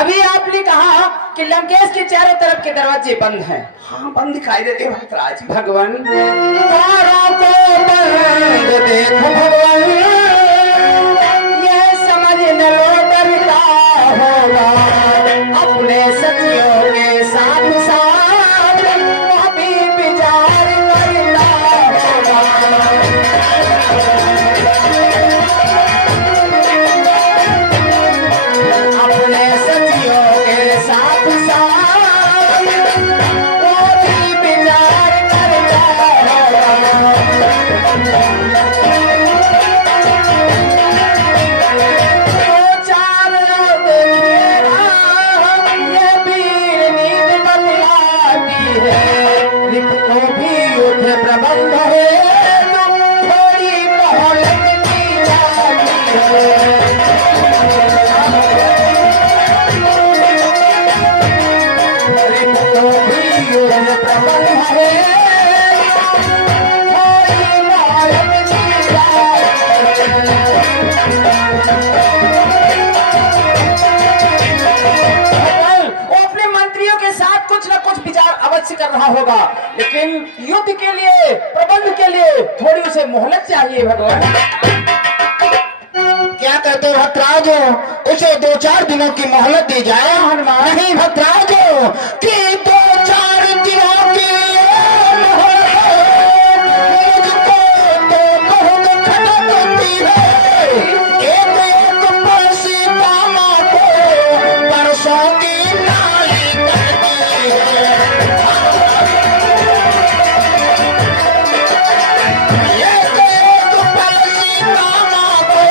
अभी आपने कहा कि लंकेश के चारों तरफ के दरवाजे बंद हैं। हाँ बंद दिखाई देते भक्तराज। भगवान द्वारों को बंद देखो भगवान, ये समझ न लो डरता होगा अपने सखियों के साथ साथ अभी विचार करता होगा। अपने सखियों के साथ साथ वो भी विचार करता होगा। दो चार देखेगा ये वीर नींद बतलाती है, रिप को भी युद्ध प्रबंध है थोड़ी मोहलत की जाती है। रिप को भी युद्ध प्रबंध है थोड़ी मोहलत की जाती है। वो अपने मंत्रियों के साथ कुछ न कुछ विचार अवश्य कर रहा होगा, लेकिन युद्ध के लिए प्रबंध के लिए थोड़ी उसे मोहलत चाहिए। भगवान क्या कहते हो भक्तराज? उसे 2-4 दिनों की मोहलत दी जाए। हनुमान नहीं भक्तराज कि 2-4 दिनों की मुझको तो बहुत खटकती है। एक एक पल सीता माँ को परसों की नाई करती है। एक एक पल सीता माँ को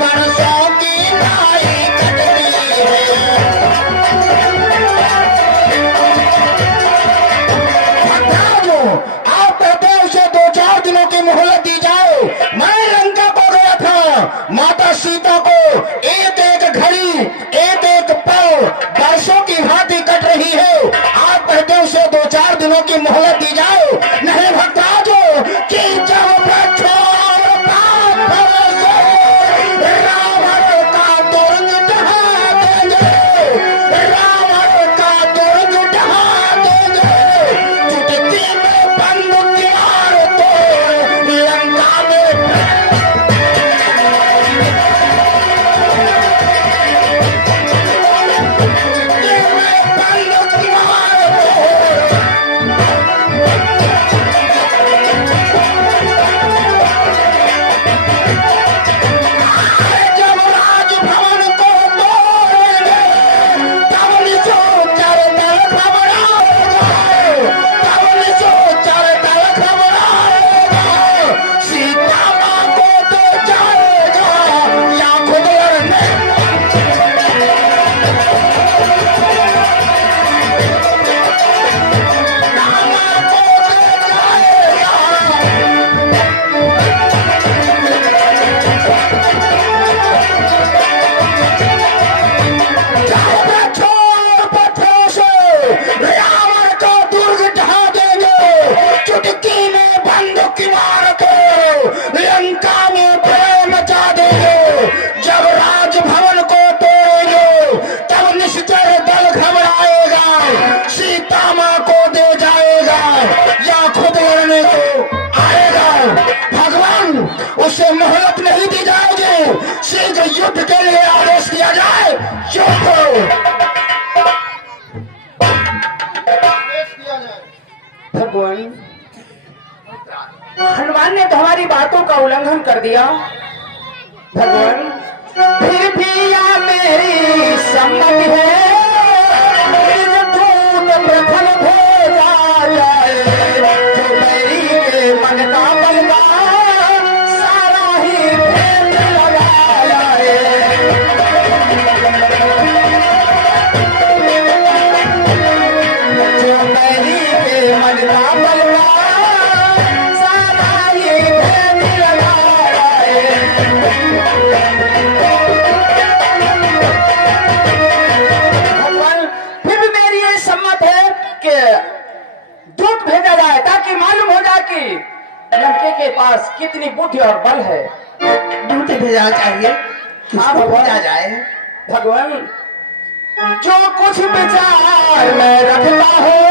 परसों की नाई करती है। भक्तराजो, आप कहते हैं उसे 2-4 दिनों की मोहलत दी जाए। मैं लंका को गया था, माता सीता को एक एक घड़ी एक एक पल वर्षों की भांति कट रही है। आप कहते हैं उसे 2-4 दिनों की मोहलत दी जाए। नहीं भक्तराजो कि जब प्रक्षोभ पाप भरोसे रावण का दुर्ग ढहा देंगे, रावण का दुर्ग ढहा देंगे। चुटकी में बंदूक की मार तो लंका में बंदूक की मार जब राजभवन को तोड़ेंगे तब निशोचर दल घबराएगा, तब निशोचर दल घबराएगा। सीता माँ को तो जाएगा या खुद लड़ने। रामा को तो जाएगा। छोड़ पत्थरों से रावण का दुर्ग ढहा देंगे। चुटकी में बंदूक की मार के लंका में प्रेम मचा देंगे। जब राजभवन को तोड़ेंगे तब निश्चय दल घबराएगा। सीता माँ को दे जाएगा या खुद लड़ने को आएगा। भगवान उसे मोहलत नहीं दी जाएगी, शीघ्र युद्ध के लिए आदेश दिया जाए। भगवान हनुमान ने तो हमारी बातों का उल्लंघन कर दिया। भगवान फिर भी या मेरी सम्मति है, धूत प्रथम भेजा जाए। जो मेरी के मन का बलवा सारा ही भेद लगा जाए। जो मेरी के मन का बलवा सारा ही भेद लगा जाए। भगवान फिर भी मेरी ये सम्मत है कि दूत भेजा जाए ताकि मालूम हो जाए कि लंके के पास कितनी बुद्धि और बल है। दूत भेजना चाहिए, हाँ किसको भगवान। भेजा जाए? भगवान जो कुछ विचार मैं रखता हूँ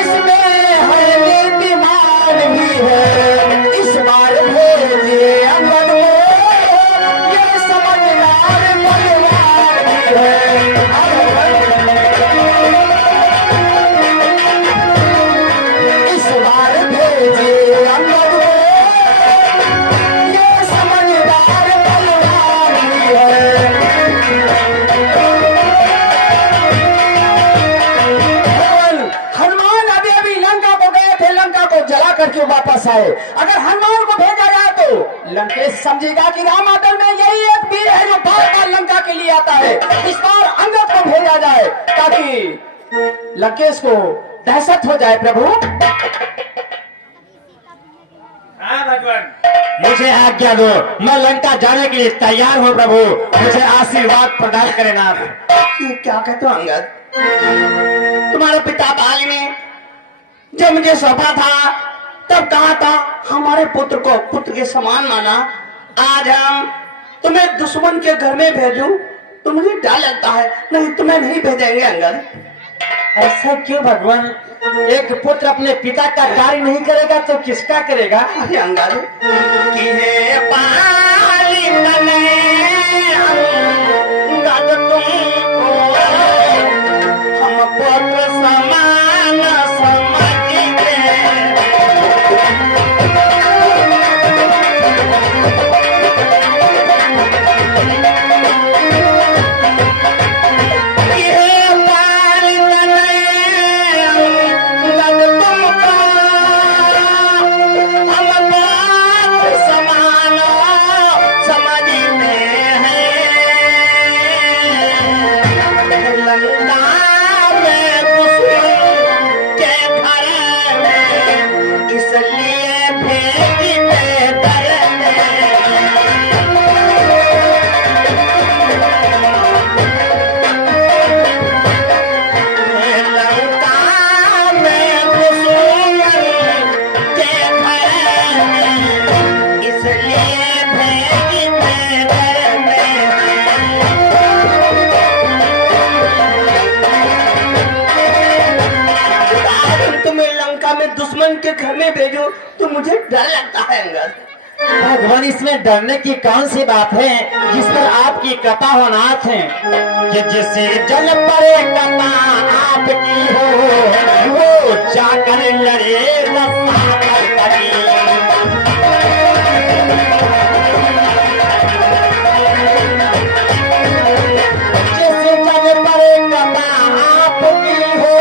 इसमें है नीतिमान भी है। इस बार भेजिए अंगद को, ये समझदार परिवार भी है। इस बार भेजिए अंगद को, ये समझदार परिवार भी है। हनुमान अभी लंका को गए थे, लंका को जला करके वापस आए। अगर हनुमान को भेजा जाए तो लंकेश समझेगा कि रामादल में यही एक वीर है जो बार बार लंका के लिए आता है। इस बार अंगद को भेजा जाए ताकि लंकेश को दहशत हो जाए। प्रभु हाँ भगवान, मुझे आज्ञा दो, मैं लंका जाने के लिए तैयार हूँ प्रभु। मुझे आशीर्वाद प्रदान करें नाथ। क्या कहते हो अंगद? तुम्हारे पिता बाली ने जब मुझे सौंपा था तब कहा था हमारे पुत्र को पुत्र के समान माना। आज हम तुम्हें दुश्मन के घर में भेजूं तो मुझे डर लगता है। नहीं, तुम्हें नहीं भेजेंगे अंगद। ऐसा क्यों भगवान? एक पुत्र अपने पिता का कार्य नहीं करेगा तो किसका करेगा? अरे अंगद कि हे बाली तने अंगद तुमको हम पुत्र समान समझते। कि हे बाली तने अंगद तुमको हम पुत्र समान समझते हैं। लंका में दुश्मन के घर में इसलिए भेजते डरते। लंका में दुश्मन के घर में इसलिए भेजते डरते। तुम्हें लंका में दुश्मन के घर में भेजो तो मुझे डर लगता है अंगद। भगवान, इसमें डरने की कौन सी बात है जिस पर आपकी कृपा हो नाथ है। कि जिसे जल पर कृपा आपकी हो वो जाकर लड़े रसाकर करी। जिसे जल पर कृपा आपकी हो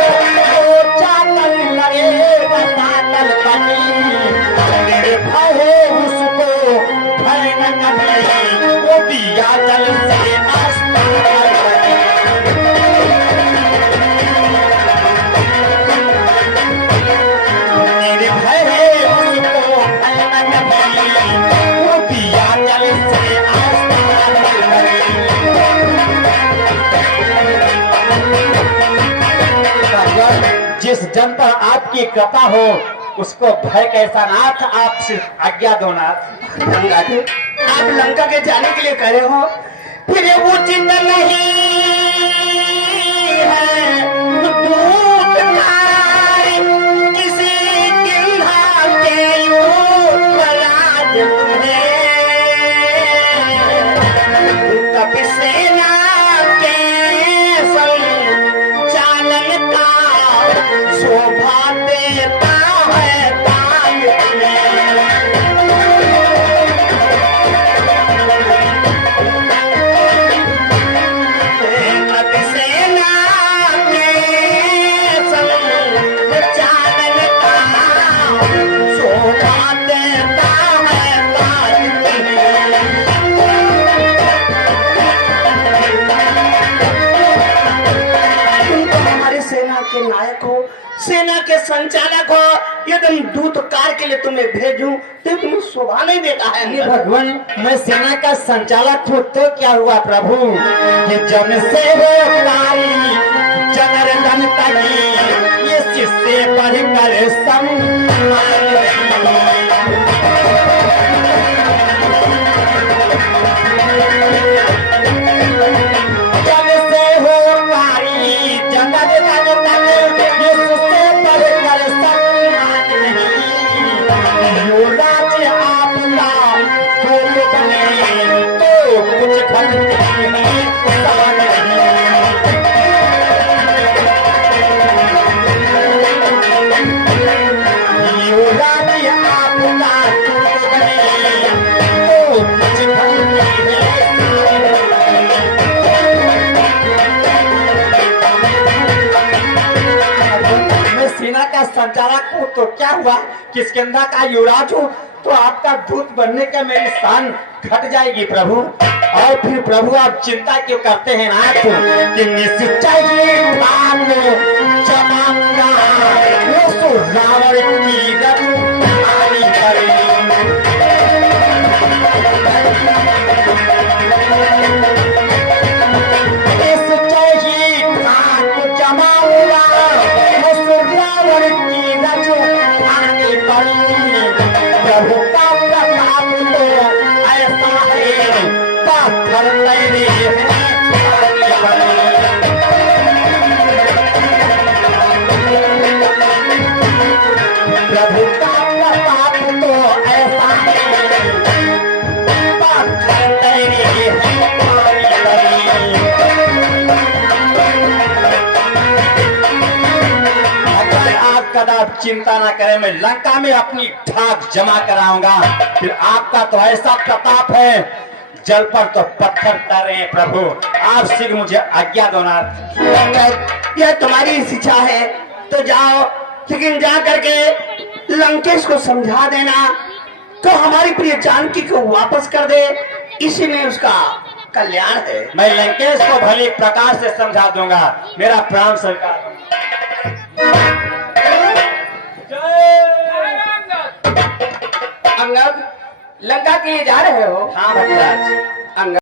वो जाकर लड़े रसाकर करी। निर्भय हो उसको भय न कभी, वो दिया जल से आस्था करी। निर्भय है उसको भय न कभी, वो दिया जल से आस्था करी। जिस जन पर आपकी कृपा हो उसको भय कैसा नाथ। आप सिर्फ आज्ञा दो नाथ। अंगद, आप लंका के जाने के लिए कह रहे हो, फिर उचित नहीं है दूत कारी किसी किन्हा के युवराज तुम्हें। कभी सेना के संचालन का शोभा देता है ताज तुम्हें। सेना के संचालन का शोभा देता है ताज तुम तो हमारी सेना के नायक हो, सेना के संचालक हो। यदि दूत कार्य के लिए तुम्हें भेजूं तो तुम्हें शोभा नहीं देता है ये अंगद। भगवान, मैं सेना का संचालक हूँ तो क्या हुआ प्रभु? ये जन से हो कारी जनर जन तकी ये शिष्य बढ़कर सम्मान। जन से हो का संचालक हूँ तो क्या हुआ, किष्किंधा का युवराज हूँ तो आपका दूत बनने का मेरी शान घट जाएगी प्रभु। और फिर प्रभु आप चिंता क्यों करते हैं नाथ कि निश्चित चाहिए प्राण जमाऊंगा वो तो रावण की रत्नानी करेगी। प्रभु का प्रताप तो ऐसा है, पत्थर तेरे हैं पानी बनी। अगर आप कदाप चिंता ना करें, मैं लंका में अपनी ठाक जमा कराऊंगा। फिर आपका तो ऐसा प्रताप है, जल पर तो पत्थर तैर रहे हैं प्रभु। आप शीघ्र मुझे आज्ञा दो नाथ। यह तुम्हारी शिक्षा है तो जाओ, लेकिन जा करके लंकेश को समझा देना तो हमारी प्रिय जानकी को वापस कर दे, इसी में उसका कल्याण है। मैं लंकेश को भले प्रकार से समझा दूंगा, मेरा प्राण स्वीकार। अंगद, लंका के लिए जा रहे हो? हाँ भट्टराज। अंगद